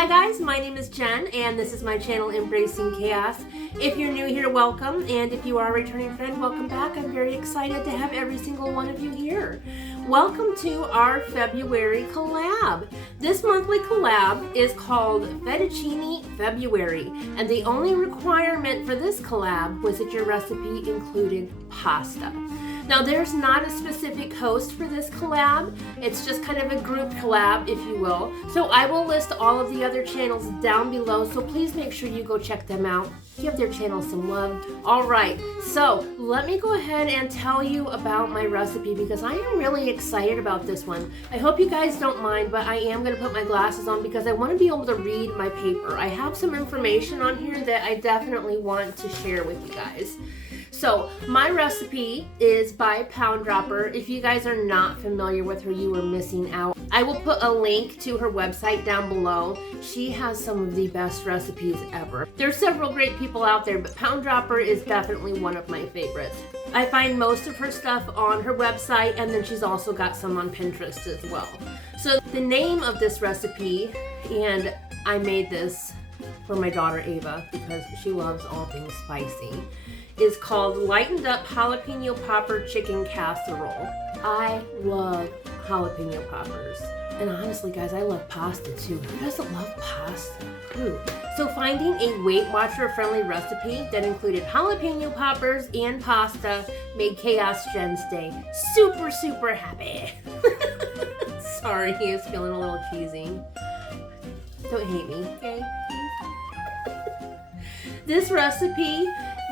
Hi guys, my name is Jen and this is my channel Embracing Chaos. If you're new here, welcome, and if you are a returning friend, welcome back. I'm very excited to have every single one of you here. Welcome to our February collab. This monthly collab is called Fettuccine February, and the only requirement for this collab was that your recipe included pasta. Now there's not a specific host for this collab, it's just kind of a group collab, if you will. So I will list all of the other channels down below, so please make sure you go check them out. Give their channel some love. Alright, so let me go ahead and tell you about my recipe because I am really excited about this one. I hope you guys don't mind, but I am going to put my glasses on because I want to be able to read my paper. I have some information on here that I definitely want to share with you guys. So my recipe is by Pound Dropper. If you guys are not familiar with her, you are missing out. I will put a link to her website down below. She has some of the best recipes ever. There's several great people out there, but Pound Dropper is definitely one of my favorites. I find most of her stuff on her website, and then she's also got some on Pinterest as well. So the name of this recipe, and I made this for my daughter Ava because she loves all things spicy, is called Lightened Up Jalapeno Popper Chicken Casserole. I love jalapeno poppers. And honestly, guys, I love pasta too. Who doesn't love pasta? Who? So finding a Weight Watcher friendly recipe that included jalapeno poppers and pasta made Chaos Jen's day super, super happy. Sorry, he is feeling a little cheesy. Don't hate me, okay? This recipe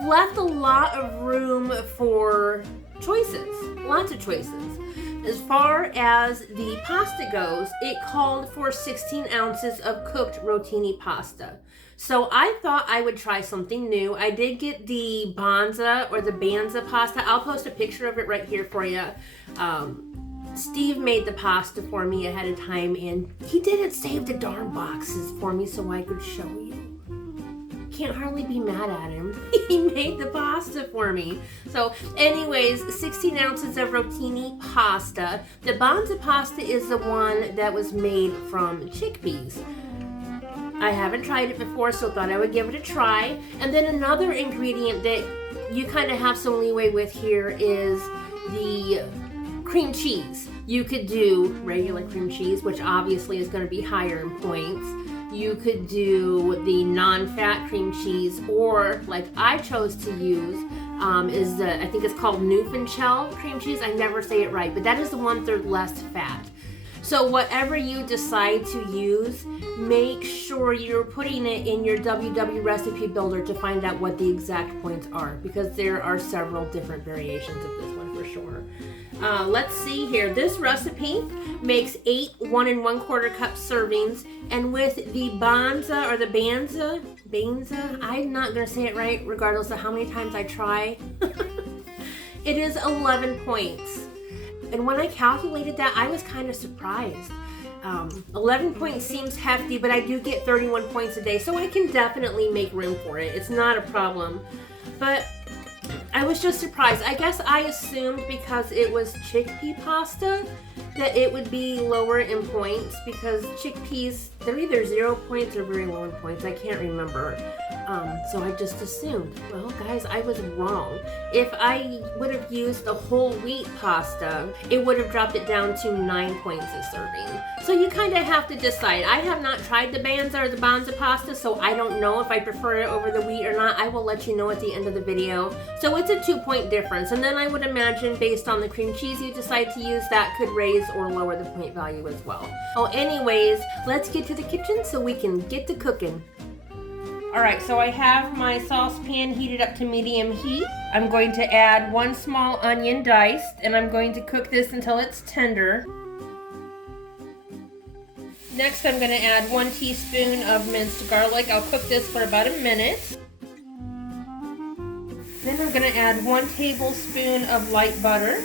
left a lot of room for choices, lots of choices. As far as the pasta goes, it called for 16 ounces of cooked rotini pasta. So I thought I would try something new. I did get the Banza or the Banza pasta. I'll post a picture of it right here for you. Steve made the pasta for me ahead of time, and he didn't save the darn boxes for me so I could show you. Can't hardly be mad at him. He made the pasta for me. So anyways, 16 ounces of rotini pasta. The Banza pasta is the one that was made from chickpeas. I haven't tried it before, so thought I would give it a try. And then another ingredient that you kind of have some leeway with here is the cream cheese. You could do regular cream cheese, which obviously is going to be higher in points. You could do the non-fat cream cheese, or like I chose to use is the, I think it's called Newfoundland cream cheese. I never say it right, but that is the 1/3 less fat. So whatever you decide to use, make sure you're putting it in your WW recipe builder to find out what the exact points are, because there are several different variations of this one for sure. Let's see here. This recipe makes 8 1 1/4 cup servings, and with the Banza or the Banza, I'm not going to say it right regardless of how many times I try. It is 11 points. And when I calculated that, I was kind of surprised. 11 points seems hefty, but I do get 31 points a day, so I can definitely make room for it. It's not a problem. But I was just surprised. I guess I assumed because it was chickpea pasta that it would be lower in points, because chickpeas, they're either 0 points or very low in points. I can't remember. So I just assumed. Well, guys, I was wrong. If I would have used the whole wheat pasta, it would have dropped it down to 9 points a serving. So you kind of have to decide. I have not tried the Banza or the Banza pasta, so I don't know if I prefer it over the wheat or not. I will let you know at the end of the video. So it's a 2-point difference, and then I would imagine based on the cream cheese you decide to use, that could raise or lower the point value as well. Oh, anyways, let's get to the kitchen so we can get to cooking. Alright, so I have my saucepan heated up to medium heat. I'm going to add 1 small onion diced, and I'm going to cook this until it's tender. Next, I'm going to add 1 teaspoon of minced garlic. I'll cook this for about a minute. Then I'm going to add 1 tablespoon of light butter.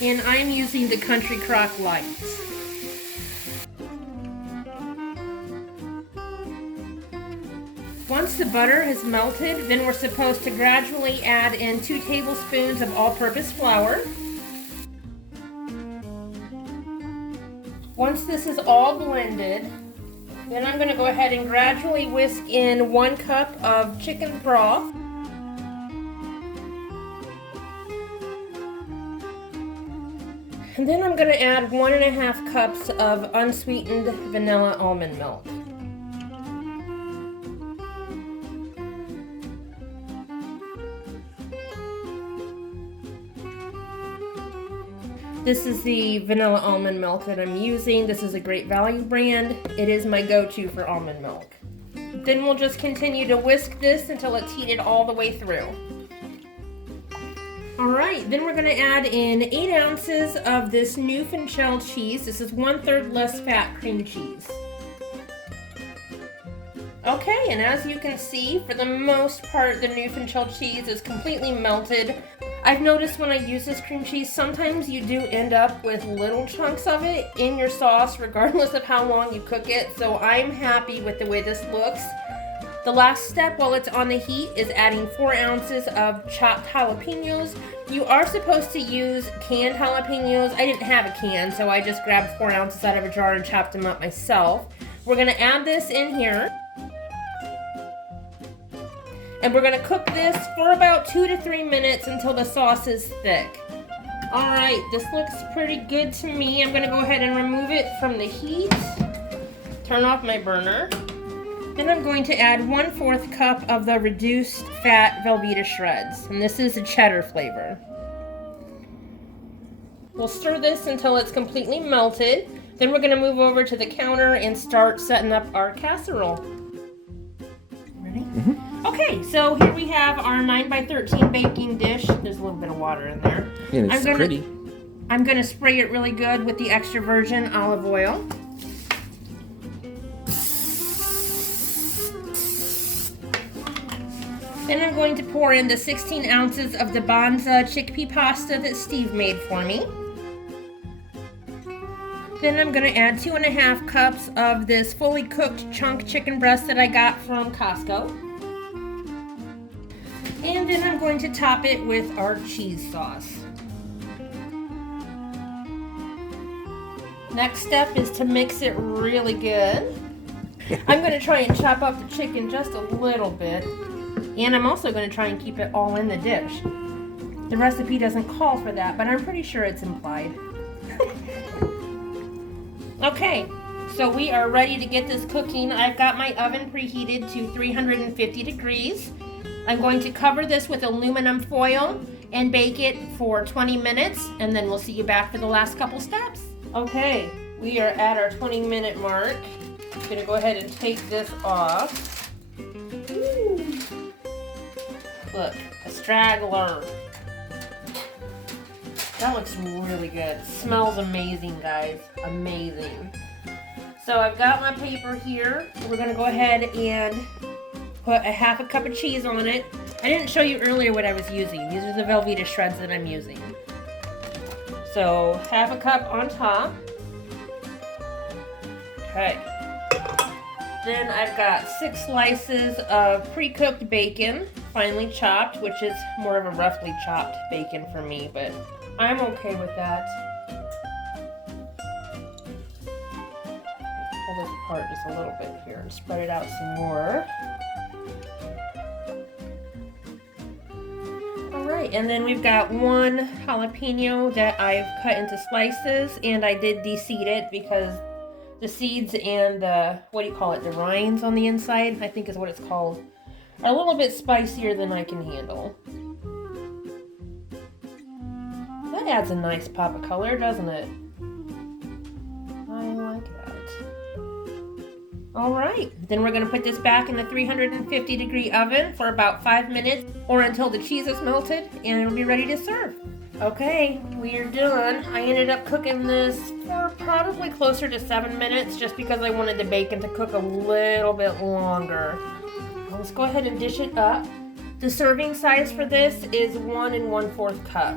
And I'm using the Country Crock Light. Once the butter has melted, then we're supposed to gradually add in 2 tablespoons of all-purpose flour. Once this is all blended, then I'm going to go ahead and gradually whisk in 1 cup of chicken broth. And then I'm going to add 1.5 cups of unsweetened vanilla almond milk. This is the vanilla almond milk that I'm using. This is a Great Value brand. It is my go-to for almond milk. Then we'll just continue to whisk this until it's heated all the way through. Alright, then we're going to add in 8 ounces of this Newfoundland cheese. This is 1/3 less fat cream cheese. Okay, and as you can see, for the most part, the Newfoundland cheese is completely melted. I've noticed when I use this cream cheese, sometimes you do end up with little chunks of it in your sauce, regardless of how long you cook it, so I'm happy with the way this looks. The last step while it's on the heat is adding 4 ounces of chopped jalapenos. You are supposed to use canned jalapenos. I didn't have a can, so I just grabbed 4 ounces out of a jar and chopped them up myself. We're going to add this in here. And we're going to cook this for about 2 to 3 minutes until the sauce is thick. Alright, this looks pretty good to me. I'm going to go ahead and remove it from the heat. Turn off my burner. Then I'm going to add 1/4 cup of the reduced fat Velveeta shreds. And this is a cheddar flavor. We'll stir this until it's completely melted. Then we're going to move over to the counter and start setting up our casserole. Ready? Mm-hmm. Okay, so here we have our 9x13 baking dish. There's a little bit of water in there. And it's pretty. I'm going to spray it really good with the extra virgin olive oil. Then I'm going to pour in the 16 ounces of the Banza chickpea pasta that Steve made for me. Then I'm going to add 2.5 cups of this fully cooked chunk chicken breast that I got from Costco. And then I'm going to top it with our cheese sauce. Next step is to mix it really good. I'm going to try and chop up the chicken just a little bit. And I'm also going to try and keep it all in the dish. The recipe doesn't call for that, but I'm pretty sure it's implied. Okay, so we are ready to get this cooking. I've got my oven preheated to 350 degrees. I'm going to cover this with aluminum foil and bake it for 20 minutes, and then we'll see you back for the last couple steps. Okay, we are at our 20-minute mark. I'm going to go ahead and take this off. Ooh. Look, a straggler. That looks really good. Smells amazing, guys. Amazing. So I've got my paper here. We're going to go ahead and put 1/2 cup of cheese on it. I didn't show you earlier what I was using. These are the Velveeta shreds that I'm using. So 1/2 cup on top. Okay. Then I've got 6 slices of pre-cooked bacon, finely chopped, which is more of a roughly chopped bacon for me, but I'm okay with that. Pull this apart just a little bit here and spread it out some more. Alright, and then we've got 1 jalapeno that I've cut into slices, and I did de-seed it because the seeds and the, what do you call it, the rinds on the inside, I think is what it's called, are a little bit spicier than I can handle. That adds a nice pop of color, doesn't it? I like that. Alright, then we're going to put this back in the 350 degree oven for about 5 minutes or until the cheese is melted, and it'll be ready to serve. Okay, we are done. I ended up cooking this for probably closer to 7 minutes just because I wanted the bacon to cook a little bit longer. Well, let's go ahead and dish it up. The serving size for this is 1 1/4 cup.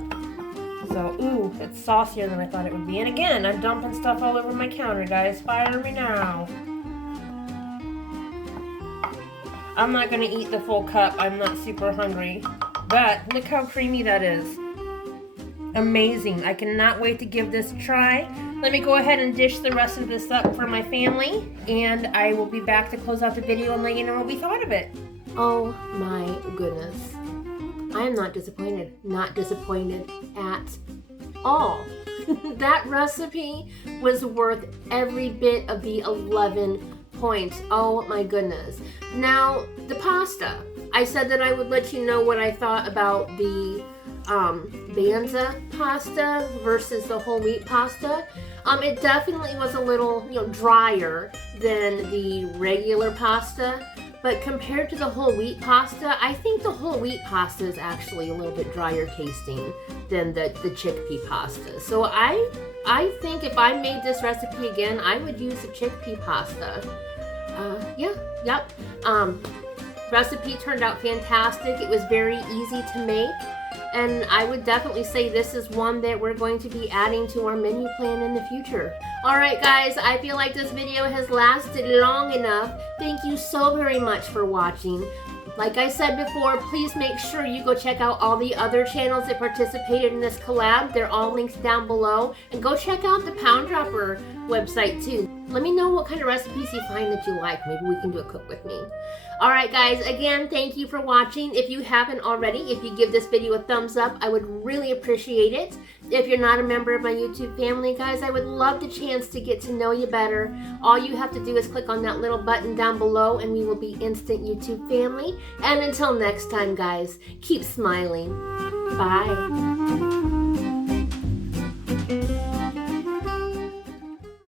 So, ooh, it's saucier than I thought it would be. And again, I'm dumping stuff all over my counter, guys. Fire me now. I'm not going to eat the full cup. I'm not super hungry. But look how creamy that is. Amazing. I cannot wait to give this a try. Let me go ahead and dish the rest of this up for my family, and I will be back to close out the video and let you know what we thought of it. Oh my goodness. I am not disappointed. Not disappointed at all. That recipe was worth every bit of the 11 points. Oh my goodness. Now, the pasta. I said that I would let you know what I thought about the Banza pasta versus the whole wheat pasta. It definitely was a little, drier than the regular pasta, but compared to the whole wheat pasta, I think the whole wheat pasta is actually a little bit drier tasting than the chickpea pasta. So I think if I made this recipe again, I would use the chickpea pasta. Recipe turned out fantastic. It was very easy to make. And I would definitely say this is one that we're going to be adding to our menu plan in the future. Alright guys, I feel like this video has lasted long enough. Thank you so very much for watching. Like I said before, please make sure you go check out all the other channels that participated in this collab. They're all linked down below. And go check out the Pound Dropper website too. Let me know what kind of recipes you find that you like. Maybe we can do a cook with me. Alright guys, again, thank you for watching. If you haven't already, if you give this video a thumbs up, I would really appreciate it. If you're not a member of my YouTube family, guys, I would love the chance to get to know you better. All you have to do is click on that little button down below and we will be instant YouTube family. And until next time, guys, keep smiling. Bye.